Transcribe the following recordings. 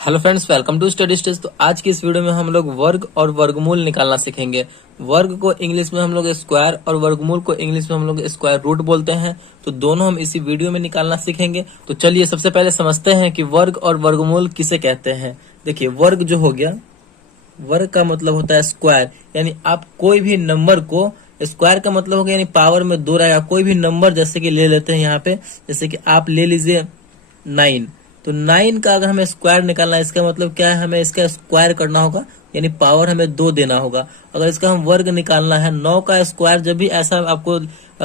Hello friends, welcome to study stage. तो आज की इस वीडियो में हम लोग वर्ग और वर्गमूल निकालना सीखेंगे। वर्ग को इंग्लिश में हम लोग स्क्वायर और वर्गमूल को इंग्लिश में हम लोग स्क्वायर रूट बोलते हैं। तो दोनों हम इसी वीडियो में निकालना सीखेंगे। तो चलिए सबसे पहले समझते हैं कि वर्ग और वर्गमूल किसे कहते हैं। देखिए, वर्ग जो हो गया, वर्ग का मतलब होता है स्क्वायर, यानी आप कोई भी नंबर को, स्क्वायर का मतलब हो गया यानी पावर में दो रहेगा। कोई भी नंबर जैसे कि ले लेते हैं यहाँ पे, जैसे कि आप ले लीजिए 9। तो 9 का अगर हमें स्क्वायर निकालना है, इसका मतलब क्या है, हमें इसका स्क्वायर करना होगा, यानी पावर हमें 2 देना होगा। अगर इसका हम वर्ग निकालना है, 9 का स्क्वायर जब भी ऐसा आपको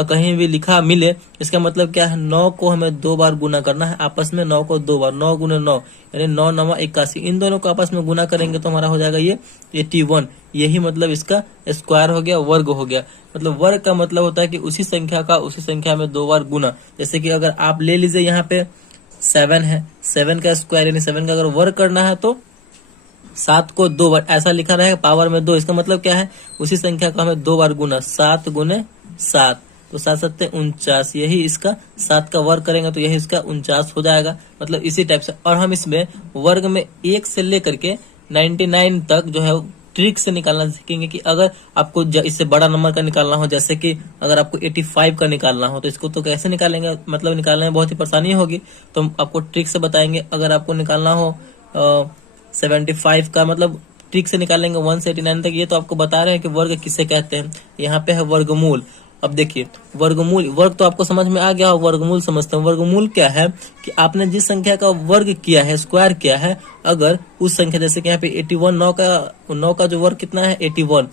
कहीं भी लिखा मिले, इसका मतलब क्या है, 9 को हमें 2 बार गुना करना है आपस में। 9 को 2 बार, 9 गुने 9 यानी 9 9 81। इन दोनों को आपस में गुना करेंगे तो हमारा हो जाएगा ये 81। यही मतलब इसका स्क्वायर हो गया, वर्ग हो गया। मतलब वर्ग का मतलब होता है कि उसी संख्या का उसी संख्या में 2 बार गुना। जैसे कि अगर आप ले लीजिए यहाँ पे 7 है, 7 का स्क्वायर यानी 7 का अगर वर्ग करना है तो 7 को 2 बार ऐसा लिखा रहेगा, पावर में 2। इसका मतलब क्या है, उसी संख्या का हमें 2 बार गुना, 7 गुने 7, तो 7 7 49। यही इसका 7 का वर्ग करेंगे तो यही इसका 49 हो जाएगा। मतलब इसी टाइप से। और हम इसमें वर्ग में 1 से लेकर के 99 तक जो है ट्रिक से निकालना सीखेंगे। कि अगर आपको इससे बड़ा नंबर का निकालना हो, जैसे कि अगर आपको 85 का निकालना हो, तो इसको तो कैसे निकालेंगे, मतलब निकालने में बहुत ही परेशानी होगी। तो हम आपको ट्रिक से बताएंगे। अगर आपको निकालना हो 75 का, मतलब ट्रिक से निकालेंगे 1 से 89 तक। ये तो आपको बता रहे हैं कि वर्ग किसे कहते हैं। यहाँ पे है वर्गमूल। अब देखिए, वर्गमूल, वर्ग तो आपको समझ में आ गया हो, वर्गमूल समझते हैं। वर्गमूल क्या है कि आपने जिस संख्या का वर्ग किया है, स्क्वायर किया है, अगर उस संख्या, जैसे कि यहाँ पे 81, 9 का जो वर्ग कितना है 81,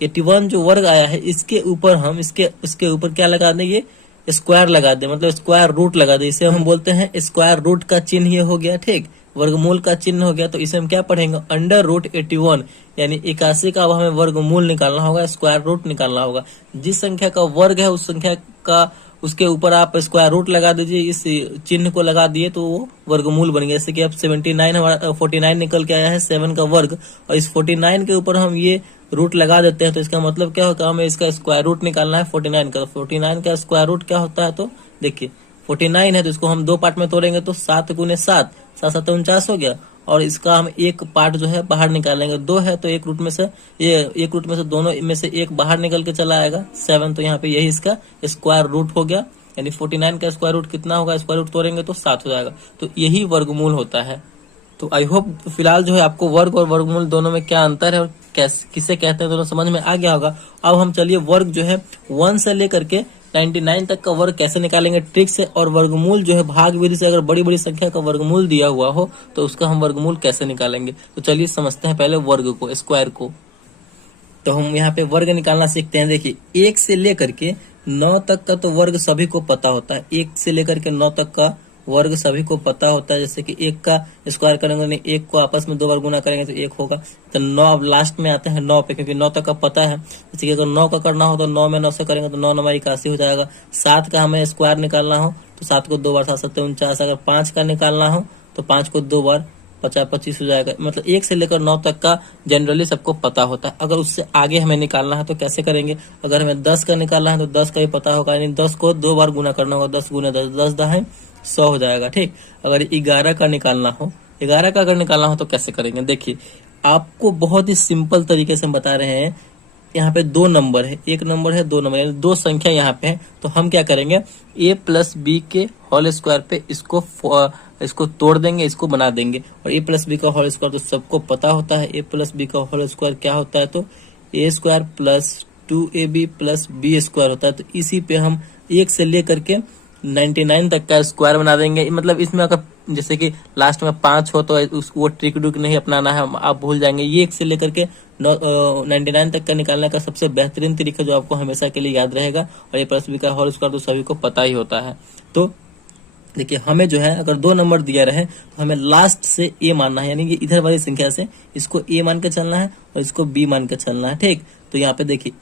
81 जो वर्ग आया है, इसके ऊपर हम इसके ऊपर क्या लगा देंगे, स्क्वायर लगा दे, मतलब स्क्वायर रूट लगा दे। इसे हम बोलते हैं स्क्वायर रूट का चिन्ह। ये हो गया, ठीक, वर्गमूल का चिन्ह हो गया। तो इसे हम क्या पढ़ेंगे, अंडर रूट 81, यानी 81 का अब हमें वर्गमूल निकालना होगा, स्क्वायर रूट निकालना होगा। जिस संख्या का वर्ग है उस संख्या का, उसके ऊपर आप स्क्वायर रूट लगा दीजिए, इस चिन्ह को लगा दिए तो वो वर्गमूल बन गया। जैसे कि अब 79 हमारा 49 निकल के आया है, 7 का वर्ग, और इस 49 के ऊपर हम ये रूट लगा देते हैं। तो इसका मतलब क्या होगा, हमें इसका स्क्वायर रूट निकालना है 49 का। 49 का स्क्वायर रूट क्या होता है, तो देखिए 49 है तो इसको हम 2 पार्ट में तोड़ेंगे तो 7 गुने 7, 7 7 49 हो गया। और इसका हम एक पार्ट जो है बाहर निकालेंगे, 2 है तो एक रूट में से, ये एक रूट में से दोनों में से एक बाहर निकल के चला आएगा 7। तो यहाँ पे यही इसका स्क्वायर रूट हो गया। यानी 49 का स्क्वायर रूट कितना होगा, स्क्वायर रूट तोड़ेंगे तो 7 हो जाएगा। तो यही वर्गमूल होता है। तो आई होप फिलहाल जो है आपको वर्ग और वर्गमूल दोनों में क्या अंतर है और किसे कहते हैं दोनों समझ में आ गया होगा। अब हम चलिए वर्ग जो है 1 से लेकर के 99 तक का वर्ग कैसे निकालेंगे ट्रिक से, और वर्गमूल जो है भाग विधि से, अगर बड़ी बड़ी संख्या का वर्गमूल दिया हुआ हो तो उसका हम वर्गमूल कैसे निकालेंगे। तो चलिए समझते हैं पहले वर्ग को, स्क्वायर को। तो हम यहाँ पे वर्ग निकालना सीखते हैं। देखिए, 1 से लेकर के 9 तक का तो वर्ग सभी को पता होता है। 1 से लेकर के 9 तक का वर्ग सभी को पता होता है। जैसे कि 1 का स्क्वायर करेंगे, नहीं 1 को आपस में 2 बार गुना करेंगे तो 1 होगा। तो 9 अब लास्ट में आते हैं 9 पे, क्योंकि 9 तक का पता है। जैसे कि अगर 9 का करना हो तो 9 में 9 से करेंगे तो 9 9 81 हो जाएगा। 7 का हमें स्क्वायर निकालना हो तो 7 को 2 बार, 7 7 49। अगर 5 का निकालना हो तो 5 को 2 बार, 50 25 हो जाएगा। मतलब 1 से लेकर 9 तक का जनरली सबको पता होता है। अगर उससे आगे हमें निकालना है तो कैसे करेंगे, अगर हमें 10 का निकालना है तो 10 का ही पता होगा, यानी 10 को 2 बार गुना करना होगा, 10 गुना 10, 10 10 100 हो जाएगा, ठीक। अगर 11 का निकालना हो, 11 का अगर निकालना हो तो कैसे करेंगे, देखिए आपको बहुत ही सिंपल तरीके से बता रहे हैं। यहाँ पे 2 नंबर है, 1 नंबर है, 2 नंबर है, 2 संख्या यहाँ पे है। तो हम क्या करेंगे, a प्लस बी के होल स्क्वायर पे इसको तोड़ देंगे, इसको बना देंगे। और a प्लस बी का होल स्क्वायर तो सबको पता होता है। a प्लस बी का होल स्क्वायर क्या होता है, तो a square plus 2ab plus B square होता है। तो इसी पे हम 1 से लेकर के 99 तक का स्क्वायर बना देंगे। मतलब इसमें अगर जैसे कि लास्ट में 5 हो तो वो ट्रिक डुक नहीं अपनाना है, आप भूल जाएंगे। ये 1 से लेकर के 99 तक का निकालने का सबसे बेहतरीन तरीका जो आपको हमेशा के लिए याद रहेगा। और ये प्लस बी का होल स्क्वायर तो सभी को पता ही होता है। तो देखिए, हमें जो है अगर 2 नंबर दिया रहे तो हमें लास्ट से a मानना है, यानी कि इधर वाली संख्या से इसको a मान के चलना है और इसको b मान के चलना है, ठीक। तो यहाँ पे देखिए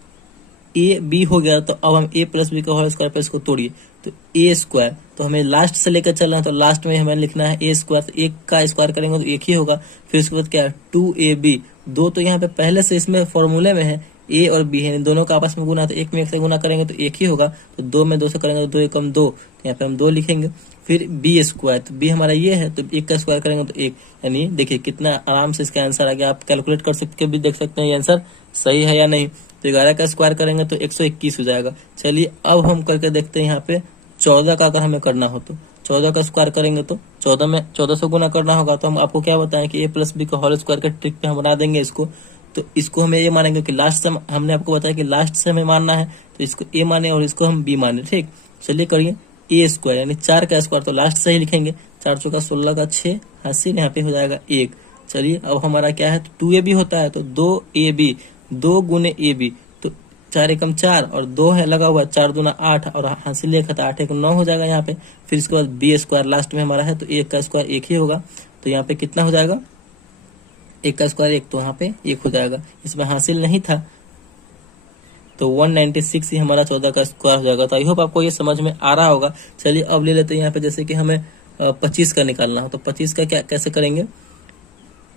ए बी हो गया। तो अब हम ए प्लस बी का होल स्क्वायर पे इसको तोड़िए तो ए स्क्वायर, तो हमें लास्ट से लेकर चलना है। तो लास्ट में हमें लिखना है ए स्क्वायर, तो 1 का स्क्वायर करेंगे तो 1 ही होगा। फिर उसके बाद क्या है 2ab, 2 तो यहाँ पे पहले से इसमें फॉर्मूले में है, ए और बी है, दोनों का आपस में गुना, तो एक में एक से गुना करेंगे तो एक ही होगा, तो दो में दो से करेंगे तो 2 एकम 2, तो यहाँ पे हम 2 लिखेंगे। फिर बी स्क्वायर, तो बी हमारा ये है, तो एक का स्क्वायर करेंगे तो 1, यानी देखिए कितना आराम से इसका आंसर आ गया। आप कैलकुलेट कर सकते भी देख सकते हैं ये आंसर सही है या नहीं। तो 11 का स्क्वायर करेंगे तो 121 हो जाएगा। चलिए अब हम करके देखते हैं यहाँ पे 14 का अगर हमें करना हो तो 14 का स्क्वायर करेंगे तो 14 में 14 से गुना करना होगा। तो हम आपको क्या बताएं कि a प्लस बी का होल स्क्वायर के ट्रिक पे हम बना देंगे इसको। तो इसको हमें ये मानेंगे कि लास्ट से हमने आपको बताया कि लास्ट से हमें मानना है, तो इसको a माने और इसको हम b माने। ठीक, चलिए करिए a स्क्वायर यानी 4 का स्क्वायर, तो लास्ट से ही लिखेंगे। 4 चौका 16 का 6 हासिल, यहाँ पे हो जाएगा 1। चलिए अब हमारा क्या है, तो 2ab होता है, तो 2ab 2 गुने ab, तो 4 एकम 4 और 2 है लगा हुआ, 4 दूना 8 और हासिल 1 था, 8 एकम 9 हो जाएगा यहाँ पे। फिर इसके बाद बी स्क्वायर लास्ट में हमारा है, तो 1 का स्क्वायर 1 ही होगा, तो यहाँ पे कितना हो जाएगा, 1 का स्क्वायर 1, तो यहाँ पे 1 हो जाएगा। इसमें हासिल नहीं था, तो 196 ही हमारा 14 का स्क्वायर हो जाएगा। तो आई होप आपको ये समझ में आ रहा होगा। चलिए अब ले लेते हैं यहाँ पे, जैसे कि हमें 25 का निकालना हो, तो 25 का क्या कैसे करेंगे,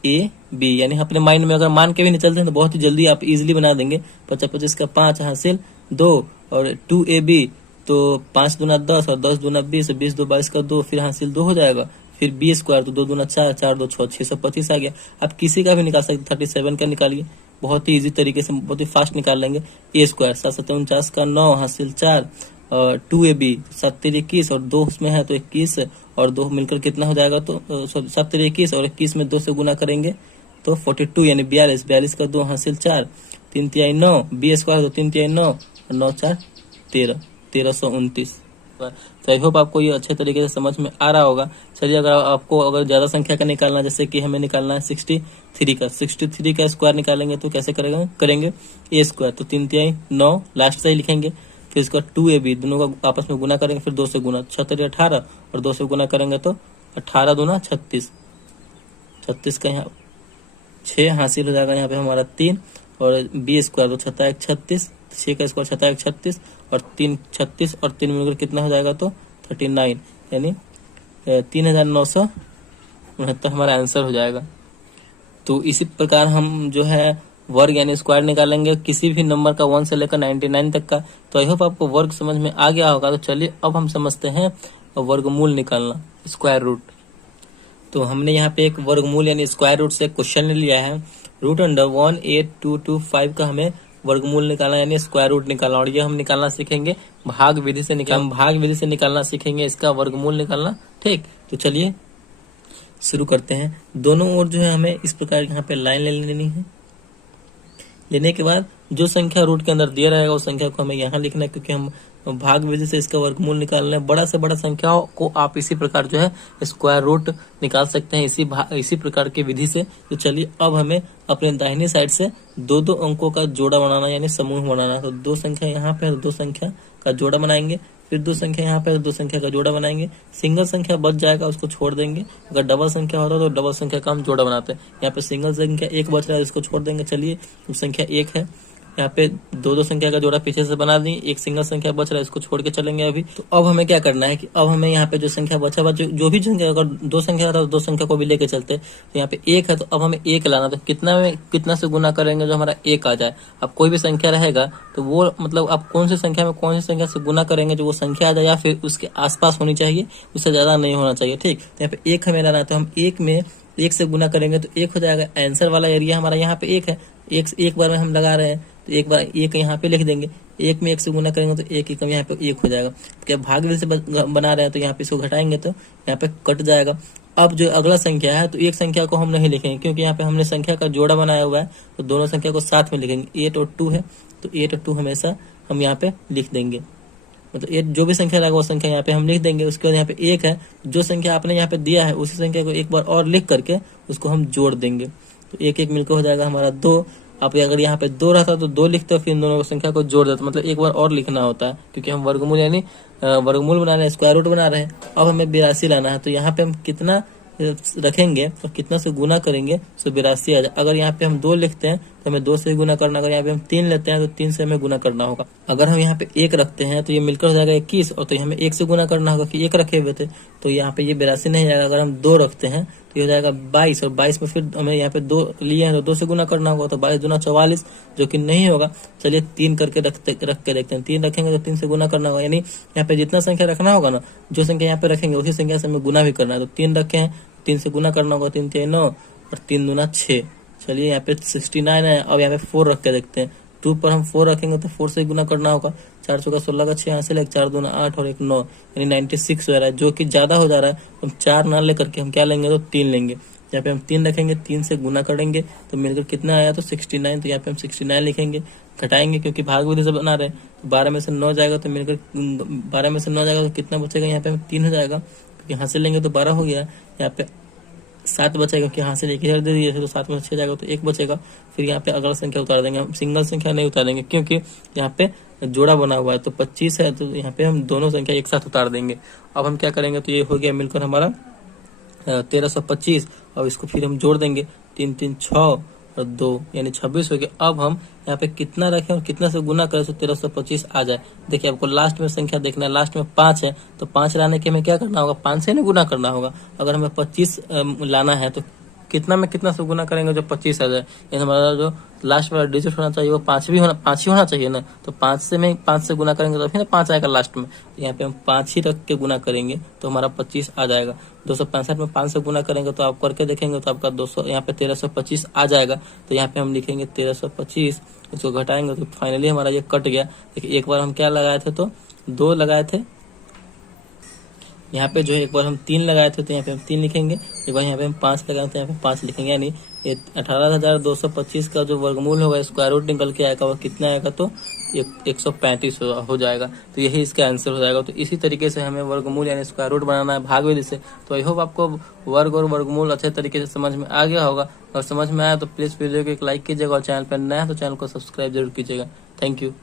ए बी, यानी अपने माइंड में अगर मान के भी निकलते हैं तो बहुत ही जल्दी आप इजीली बना देंगे। 25 का 5 हासिल 2 और 2ab, तो 5 दूना 10 और 10 दूना 20, 20 2 22 का 2, फिर हासिल 2 हो जाएगा। फिर बी स्क्वायर, तो 2 दूना 4, 4 2 6, 625 आ गया। आप किसी का भी निकाल सकते, 37 का निकालिए, बहुत ही इजी तरीके से बहुत ही फास्ट निकाल लेंगे। ए स्क्वायर 7 7 49 का 9 हासिल 4 और 2ab 7 3 21 और 2 उसमें है तो 21 और 2 मिलकर कितना हो जाएगा, तो 7 3 21 और 21 में 2 से गुना करेंगे तो 42 यानी 42, 42 का 2 हासिल 4, 3 3 9, बी स्क्वायर तो 3 3 9 और 9 4 13, 1329। तो आई होप आपको ये अच्छे तरीके से समझ में आ रहा होगा। चलिए अगर ज्यादा संख्या का निकालना, जैसे कि हमें निकालना है 63 का स्क्वायर निकालेंगे तो कैसे करेंगे ए स्क्वायर, तो 3 3 9 लास्ट से ही लिखेंगे। फिर इसका 2ab दोनों का आपस में गुना करेंगे, फिर 2 से गुना 6 18 और 2 से गुना करेंगे तो 18 दूना 36, 36 का यहाँ 6 हासिल हो जाएगा यहाँ पे हमारा 3 और बी स्क्वायर तो 6 1 36, 6 का स्क्वायर 6 1 36 और 3 36 और 3 मिलकर कितना हो जाएगा, तो 39 यानी 3969 हमारा आंसर हो जाएगा। तो इसी प्रकार हम जो है वर्ग यानी स्क्वायर निकालेंगे किसी भी नंबर का 1 से लेकर 99 तक का। तो आई होप आपको वर्ग समझ में आ गया होगा। तो चलिए अब हम समझते हैं वर्गमूल निकालना, स्क्वायर रूट। तो हमने यहाँ पे एक वर्गमूल यानी स्क्वायर रूट से क्वेश्चन लिया है, √18225 का हमें वर्गमूल निकालना यानी स्क्वायर रूट निकालना, और ये हम निकालना सीखेंगे भाग विधि से निकालना सीखेंगे इसका वर्गमूल निकालना। ठीक, तो चलिए शुरू करते हैं। दोनों ओर जो है हमें इस प्रकार यहाँ पे लाइन ले लेनी है। लेने के बाद जो संख्या रूट के अंदर दिया रहेगा उस संख्या को हमें यहाँ लिखना है, क्योंकि हम भाग विधि से इसका वर्गमूल निकालना है। बड़ा से बड़ा संख्या को आप इसी प्रकार जो है स्क्वायर रूट निकाल सकते हैं इसी प्रकार की विधि से। तो चलिए अब हमें अपने दाहिनी साइड से दो अंकों का जोड़ा बनाना यानी समूह बनाना। तो 2 संख्या यहाँ पे, 2 संख्या का जोड़ा बनाएंगे, फिर 2 संख्या यहाँ पे, 2 संख्या का जोड़ा बनाएंगे। सिंगल संख्या बच जाएगा उसको छोड़ देंगे, अगर डबल संख्या होता तो डबल संख्या का हम जोड़ा बनाते हैं। यहाँ पे सिंगल संख्या 1 बच रहा है, इसको छोड़ देंगे। चलिए संख्या 1 है, यहाँ पे 2 संख्या का जोड़ा पीछे से बना दी, एक सिंगल संख्या बच रहा है, इसको छोड़ के चलेंगे अभी। तो अब हमें क्या करना है कि अब हमें यहाँ पे जो संख्या बचा हुआ जो भी संख्या, अगर 2 संख्या था तो 2 संख्या को भी लेके चलते हैं। तो यहाँ पे 1 है, तो अब हमें 1 लाना, तो कितना से गुना करेंगे जो हमारा 1 आ जाए। अब कोई भी संख्या रहेगा तो वो मतलब आप कौन सी संख्या से गुना करेंगे जो वो संख्या आ जाए, या फिर उसके आसपास होनी चाहिए, उससे ज्यादा नहीं होना चाहिए। ठीक, तो यहाँ पे 1 हमें लाना है, तो हम 1 में 1 से गुना करेंगे तो 1 हो जाएगा। आंसर वाला एरिया हमारा यहाँ पे 1 है, एक बार में हम लगा रहे हैं तो एक बार 1 यहाँ पे लिख देंगे। 1 में 1 से गुना करेंगे तो 1 एकम यहाँ पे 1 हो जाएगा। क्या भाग विधि से बना रहे हैं तो यहाँ पे इसको घटाएंगे तो यहाँ पे कट जाएगा। अब जो अगला संख्या है तो एक संख्या को हम नहीं लिखेंगे, क्योंकि यहाँ पे हमने संख्या का जोड़ा बनाया हुआ है, तो दोनों संख्या को साथ में लिखेंगे। 8 और 2 है, तो 8 और 2 हमेशा हम यहाँ पे लिख देंगे, मतलब 8 जो भी संख्या रहेगा वो संख्या यहाँ पे हम लिख देंगे। उसके बाद यहाँ पे 1 है, जो संख्या आपने यहाँ पे दिया है उसी संख्या को एक बार और लिख करके उसको हम जोड़ देंगे, तो 1 1 मिलकर हो जाएगा हमारा 2। आप अगर यहाँ पे 2 रहता तो 2 लिखते, फिर इन दोनों संख्या को जोड़ देते, मतलब एक बार और लिखना होता है, क्योंकि हम वर्गमूल यानी वर्गमूल बना रहे हैं, स्क्वायर रूट बना रहे हैं। अब हमें 82 लाना है, तो यहाँ पे हम कितना रखेंगे और कितना से गुना करेंगे तो 82 आ जाए। अगर यहाँ पे हम 2 लिखते हैं तो हमें 2 से गुना करना। अगर यहाँ पे हम 3 लेते हैं तो 3 से हमें गुना करना होगा। अगर हम यहाँ पे 1 रखते हैं तो ये मिलकर हो जाएगा 21, और तो हमें 1 से गुना करना होगा कि 1 रखे हुए थे, तो यहाँ पे ये 82 नहीं जाएगा। अगर हम 2 रखते हैं तो ये हो जाएगा 22, और 22 में फिर हमें यहाँ पे 2 लिए हैं तो 2 से गुना करना होगा, तो 22 दूना 44, जो कि नहीं होगा। चलिए 3 करके रख के देखते हैं। 3 रखेंगे तो 3 से गुना करना होगा, यानी यहाँ पे जितना संख्या रखना होगा ना, जो संख्या यहाँ पे रखेंगे उसी संख्या से हमें गुना भी करना है। तो 3 रखे हैं, 3 से गुना करना होगा, 3 3 9 और 3 दूना 6। चलिए यहाँ पे 69 है। अब यहाँ पे 4 रख के देखते हैं। 2 पर हम 4 रखेंगे तो 4 से गुना करना होगा। 4 चौका 16 का 6 यहाँ से ले, 4 दूना 8 और 1 9, यानी 96 हो रहा है, जो कि ज्यादा हो जा रहा है। हम 4 ना लेकर के हम क्या लेंगे तो 3 लेंगे। यहाँ पे हम 3 रखेंगे, 3 से गुना करेंगे तो मिलकर कितना आया तो 69। तो यहाँ पे हम 69 लिखेंगे, घटाएंगे क्योंकि भाग विधि से बना रहे हैं। तो 12 में से 9 जाएगा तो मिलकर 12 में से 9 जाएगा तो कितना बचेगा, यहाँ पे हम 3 हो जाएगा, क्योंकि यहाँ से लेंगे तो 12 हो गया। यहाँ पे 7 बचेगा क्योंकि यहाँ से लेके इधर दे दिए थे, तो 7 में से 6 जाएगा तो 1 बचेगा। फिर यहाँ पे अगला संख्या उतार देंगे। हम सिंगल संख्या नहीं उतारेंगे क्योंकि यहाँ पे जोड़ा बना हुआ है। तो 25 है तो यहाँ पे हम दोनों संख्या एक साथ उतार देंगे। अब हम क्या करेंगे तो ये हो गया मिलकर हमारा 1325। अब इसको फिर हम जोड़ देंगे, 3 3 6 और 2 यानी 26 हो गया। अब हम यहाँ पे कितना रखें और कितना से गुना करें तो 1325 आ जाए। देखिए आपको लास्ट में संख्या देखना है, लास्ट में 5 है तो 5 लाने के हमें क्या करना होगा, 5 से नहीं गुना करना होगा। अगर हमें 25 लाना है तो कितना में कितना से गुना करेंगे जो 25 आ जाए। यानी हमारा जो लास्ट वाला डिजिट होना चाहिए वो 5 ही होना चाहिए ना। तो 5 से गुना करेंगे तो फिर 5 आएगा लास्ट में। तो यहाँ पे हम 5 ही रख के गुना करेंगे तो हमारा 25 आ जाएगा। 265 में 5 से गुना करेंगे तो आप करके देखेंगे तो आपका 200 यहाँ पे 1325 आ जाएगा। तो यहाँ पे हम लिखेंगे 1325, इसको घटाएंगे तो फाइनली हमारा ये कट गया। देखिए एक बार हम क्या लगाए थे तो 2 लगाए थे, यहाँ पे जो है एक बार हम 3 लगाए थे तो यहाँ पे हम 3 लिखेंगे। एक बार यहाँ पे हम 5 लगाए थे, यहाँ पे 5 लिखेंगे। यानी ये 18,225 का जो वर्गमूल होगा, स्क्वायर रूट निकल के आएगा, वो कितना आएगा तो 135 हो जाएगा। तो यही इसका आंसर हो जाएगा। तो इसी तरीके से हमें वर्गमूल यानी स्क्वायर रूट बनाना है भाग विधि से। तो आई होप आपको वर्ग और वर्गमूल अच्छे तरीके से समझ में आ गया होगा। और समझ में आया तो प्लीज वीडियो को एक लाइक कीजिएगा, और चैनल पर नया है तो चैनल को सब्सक्राइब जरूर कीजिएगा। Thank you.